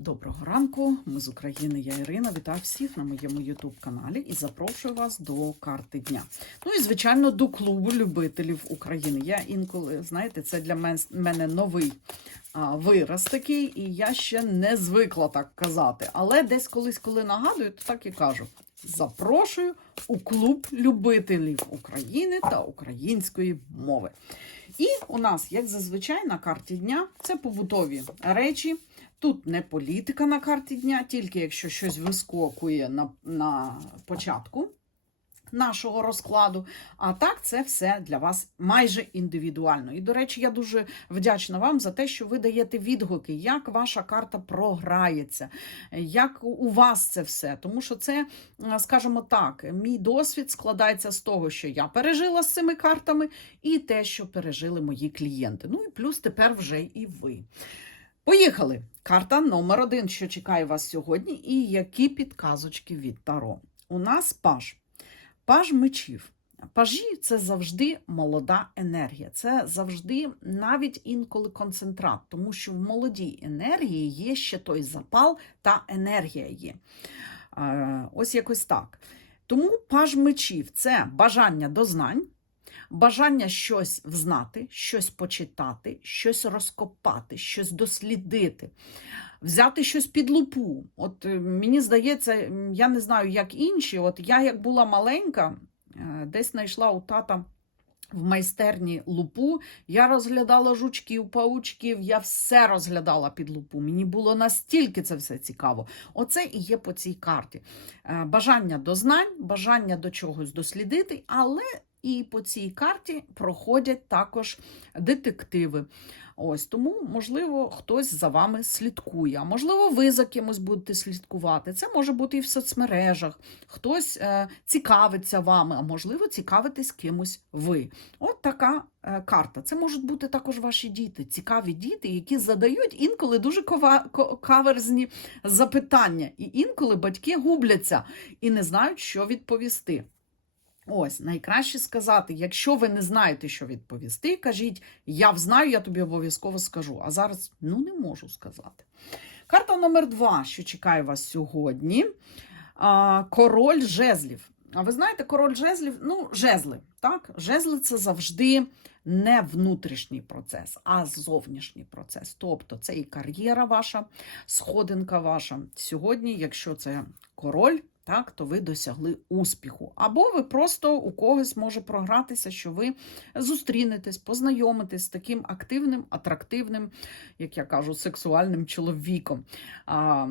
Доброго ранку, ми з України, я Ірина. Вітаю всіх на моєму youtube каналі і запрошую вас до карти дня. Ну і звичайно до клубу любителів України. Я інколи, знаєте, це для мене новий а, вираз такий, і я ще не звикла так казати. Але десь колись, коли нагадую, то так і кажу: запрошую у клуб любителів України та української мови. І у нас, як зазвичай, на карті дня це побутові речі. Тут не політика на карті дня, тільки якщо щось вискокує на, на початку нашого розкладу. А так, це все для вас майже індивідуально. І, до речі, я дуже вдячна вам за те, що ви даєте відгуки, як ваша карта програється, як у вас це все. Тому що це, е, скажімо так, мій досвід складається з того, що я пережила з цими картами, і те, що пережили мої клієнти. Ну і плюс тепер вже і ви. Поїхали! Карта номер один, що чекає вас сьогодні, і які підказочки від Таро. У нас паж. Паж мечів. Пажі це завжди молода енергія. Це завжди навіть інколи концентрат, тому що в молодій енергії є ще той запал та енергія є. Е, Ось якось так. Тому паж мечів це бажання до знань, бажання щось взнати, щось почитати, щось розкопати, щось дослідити, взяти щось під лупу. От е, мені здається, я не знаю, як інші. От я, як була маленька, е, десь знайшла у тата. В майстерні лупу я розглядала жучків, паучків, я все розглядала під лупу. Мені було настільки це все цікаво. Оце і є по цій карті. Е, Бажання до знань, бажання до чогось дослідити, але і по цій карті проходять також детективи. Ось тому, можливо, хтось за вами слідкує, а можливо, ви за кимось будете слідкувати. Це може бути і в соцмережах. Хтось е, цікавиться вами, а можливо, цікавитесь кимось ви. От така е, карта. Це можуть бути також ваші діти, цікаві діти, які задають інколи дуже кова- каверзні запитання. І інколи батьки губляться і не знають, що відповісти. Ось, найкраще сказати, якщо ви не знаєте, що відповісти, кажіть, я знаю, я тобі обов'язково скажу. А зараз ну не можу сказати. Карта номер два, що чекає вас сьогодні. Король жезлів. А ви знаєте, король жезлів, ну, жезли. Так? Жезли це завжди не внутрішній процес, а зовнішній процес. Тобто це і кар'єра ваша, сходинка ваша. Сьогодні, якщо це король, так, то ви досягли успіху. Або ви просто у когось може програтися, що ви зустрінетесь, познайомитесь з таким активним, атрактивним, як я кажу, сексуальним чоловіком. А,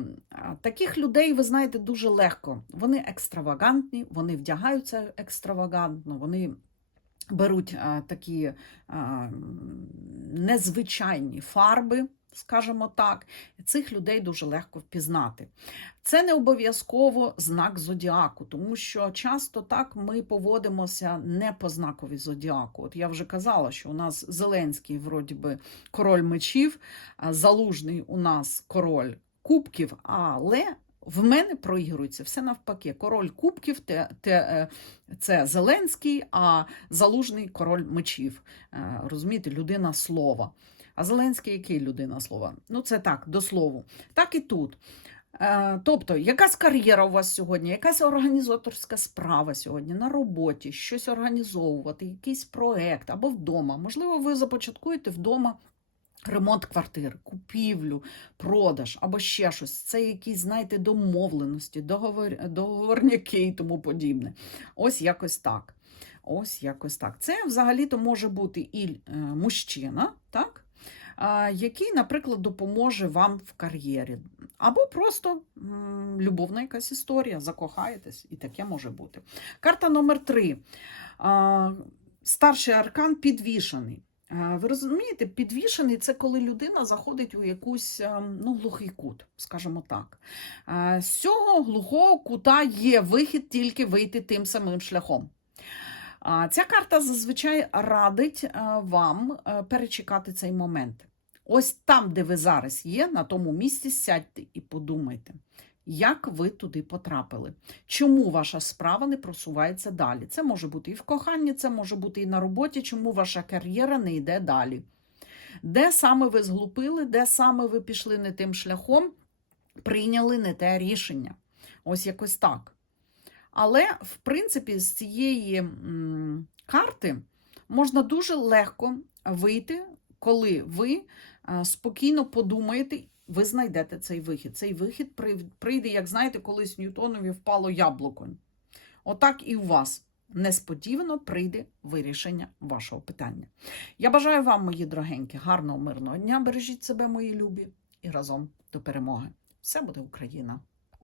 таких людей, ви знаєте, дуже легко. Вони екстравагантні, вони вдягаються екстравагантно, вони. Беруть а, такі а, незвичайні фарби, скажімо так, цих людей дуже легко впізнати. Це не обов'язково знак зодіаку, тому що часто так ми поводимося не по знакові зодіаку. От я вже казала, що у нас Зеленський, вроді би, король мечів, залужний у нас король кубків, але в мене проігрується все навпаки. Король кубків те, те, е, це Зеленський, а залужний король мечів. Е, Розумієте, людина слова. А Зеленський який людина слова? Ну, це так, до слову. Так і тут. Е, Тобто, якась кар'єра у вас сьогодні, якась організаторська справа сьогодні на роботі, щось організовувати, якийсь проект або вдома. Можливо, ви започаткуєте вдома ремонт квартири, купівлю, продаж або ще щось. Це якісь, знаєте, домовленості, договор... договорняки і тому подібне. Ось якось так. Ось якось так. Це взагалі-то може бути і е, мужчина, так? Який, наприклад, допоможе вам в кар'єрі. Або просто любовна якась історія, закохаєтесь, і таке може бути. Карта номер три. Старший аркан підвішений. Ви розумієте, підвішений це коли людина заходить у якусь ну, глухий кут, скажімо так. З цього глухого кута є вихід тільки вийти тим самим шляхом. Ця карта зазвичай радить е, вам е, перечекати цей момент. Ось там, де ви зараз є, на тому місці сядьте і подумайте, як ви туди потрапили, чому ваша справа не просувається далі. Це може бути і в коханні, це може бути і на роботі, чому ваша кар'єра не йде далі. Де саме ви зглупили, де саме ви пішли не тим шляхом, прийняли не те рішення. Ось якось так. Але, в принципі, з цієї карти можна дуже легко вийти, коли ви е, спокійно подумаєте, ви знайдете цей вихід. Цей вихід прийде, як знаєте, колись Ньютонові впало яблуко. Отак і у вас несподівано прийде вирішення вашого питання. Я бажаю вам, мої дорогенькі, гарного мирного дня. Бережіть себе, мої любі, і разом до перемоги. Все буде Україна!